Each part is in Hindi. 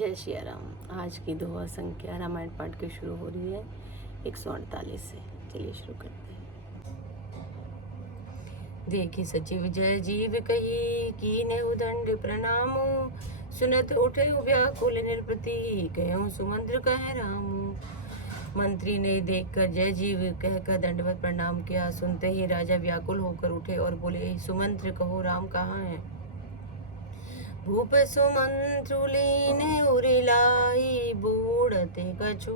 जय सिया राम। आज की दोहा संख्या रामायण पाठ की शुरू हो रही है 148 से। चलिए शुरू करते हैं। देखी सचिव जय जीव कही कीन्हे उदंड प्रणामो, सुनत उठे व्याकुल निरपति कहूँ सुमंत्र कह रामो। मंत्री ने देखकर जय जीव कहकर दंडवत प्रणाम किया। सुनते ही राजा व्याकुल होकर उठे और बोले, सुमंत्र कहो राम कहाँ है। भूप सुमंत्रुलीन उरिलाई, बूढ़ते कछु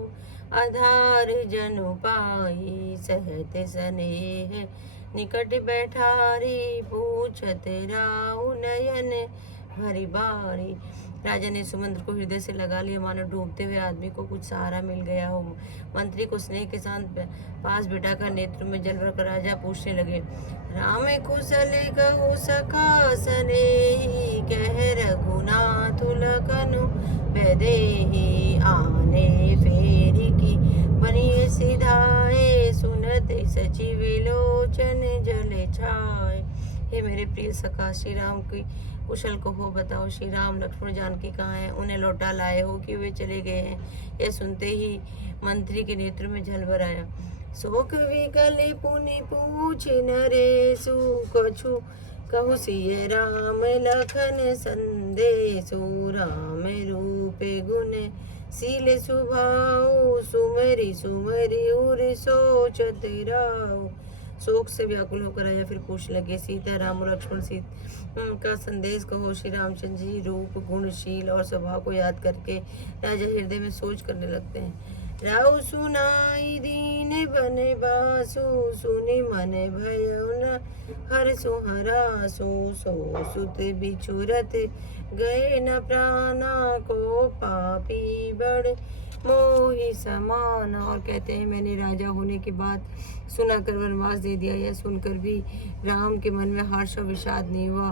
आधार जनु पाई। सहते स्नेह निकट बैठारी, पूछत राउ नयन हरि बारी। राजा ने सुमंत्र को हृदय से लगा लिया, मानो डूबते हुए आदमी को कुछ सहारा मिल गया हो। मंत्री को स्नेह के साथ पास बिठाकर नेत्र में जल भरकर राजा पूछने लगे, राम कुशल कहु सखा सनेही, कह रघुनाथ लखनु बैदेही। आने फेरी की बनिए सिधाए, सुनते सचिव लोचन जल छाए। हे मेरे प्रिय सखा श्री राम की कुशल को हो बताओ। श्री राम लक्ष्मण जानकी कहाँ हैं? उन्हें लौटा लाए हो कि वे चले गए हैं? यह सुनते ही मंत्री के नेत्र में जल भर आया। शोक विकल पुनि पूछ नरेशु, कछु कहु सिय राम लखन संदेशु। राम रूप गुण शील सुभाऊ, सुमरि सुमरि उर सोचत राऊ। शोक से व्याकुल होकर आया फिर पूछ लगे, सीता राम और लक्ष्मण का संदेश कहो। श्री रामचंद्र जी रूप गुणशील और स्वभाव को याद करके राजा हृदय में सोच करने लगते हैं। राउ सुनाई दीन बन बासु, सुनि मन भय न हर सुहरासु। सो सुत बिछुरत गए न प्राणा, को पापी बड़ मोहि समान। और कहते हैं, मैंने राजा होने के बाद सुना कर वनवास दे दिया। यह सुनकर भी राम के मन में हर्ष और विषाद नहीं हुआ।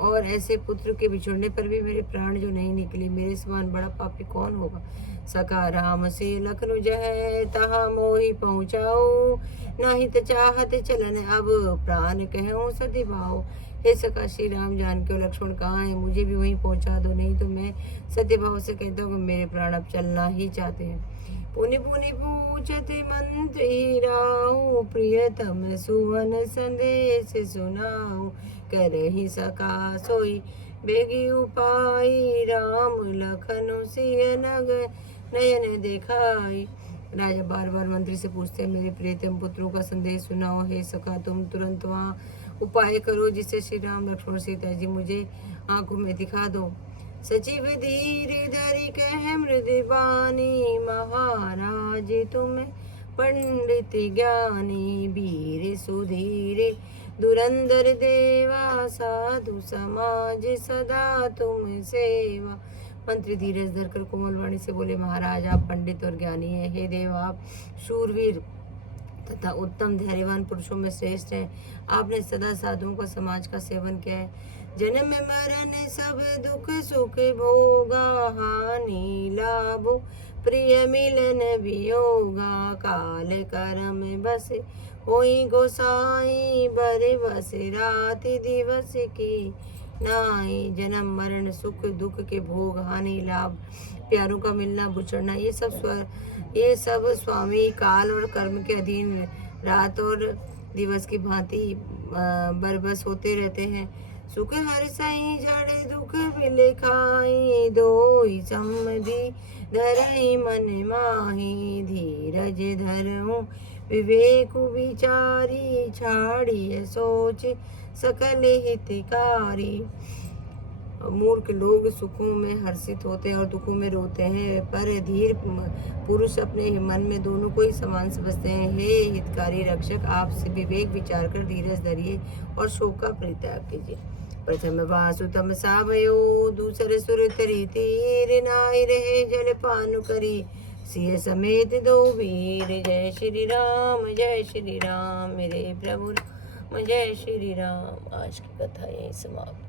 और ऐसे पुत्र के बिछुड़ने पर भी मेरे प्राण जो नहीं निकले, मेरे समान बड़ा पापी कौन होगा। सका राम से लखनु जय, तहा मोहि पहुँचाओ। नाहित चाहत चलन अब, प्राण कहूँ सति भाव। हे सका श्री राम जानकी और लक्ष्मण कहाँ है? मुझे भी वहीं पहुंचा दो, नहीं तो मैं सत्य भाव से कहता हूँ कि मेरे प्राण अब चलना ही चाहते हैं। पुनि पुनि पूछते मंत्री राऊ, प्रियतम सुवन संदेश सुनाऊ। कर ही सका सोई बेगी उपाई, राम लखनु सिय नगर नयन दिखाई। राजा बार बार मंत्री से पूछते हैं, मेरे प्रियतम पुत्रों का संदेश सुनाओ। हे सखा तुम तुरंत वहाँ उपाय करो जिससे श्री राम लक्ष्मण सीता जी मुझे आंखों में दिखा दो। सचिव धीर धरि कह मृदु बानी, महाराज तुम पंडित ज्ञानी। वीर सुधीर धुरंधर देवा, साधु समाज सदा तुम सेवा। मंत्री धीरज धरकर कोमल वाणी से बोले, महाराज आप पंडित और ज्ञानी हैं। हे देव आप शूरवीर तथा उत्तम धैर्यवान पुरुषों में श्रेष्ठ हैं। आपने सदा साधुओं का समाज का सेवन किया है। जन्म मरण सब दुख सुख भोगा, हानि लाभो प्रिय मिलन वियोगा। काल कर्म बस होई गोसाई, बर बस राति दिवस की नाई। जन्म मरण सुख दुख के भोग, हानि लाभ, प्यारों का मिलना बुचड़ना, ये सब स्वामी काल और कर्म के अधीन रात और दिवस की भांति बरबस होते रहते हैं। सुख हर सही जड़ दुख मिले खाई, दोई समधि धरई मन माही। धीरज धरऊं विवेक विचारी, छाड़िए सोच सकल हितकारी। मूर्ख लोग सुखों में हर्षित होते हैं और दुखों में रोते हैं, पर धीर पुरुष अपने मन में दोनों को ही समान समझते हैं। हे हितकारी रक्षक, आप से विवेक विचार कर धीरज धरिए और शोक का परित्याग कीजिए। प्रथम वासुतम सावयो, दूसरे सुर तरी तीर। नाई रहे जल पानु करी, सिय समेत दो वीर। जय श्री राम जय श्री राम, मेरे प्रभु जय श्री राम। आज की कथा यही समाप्त।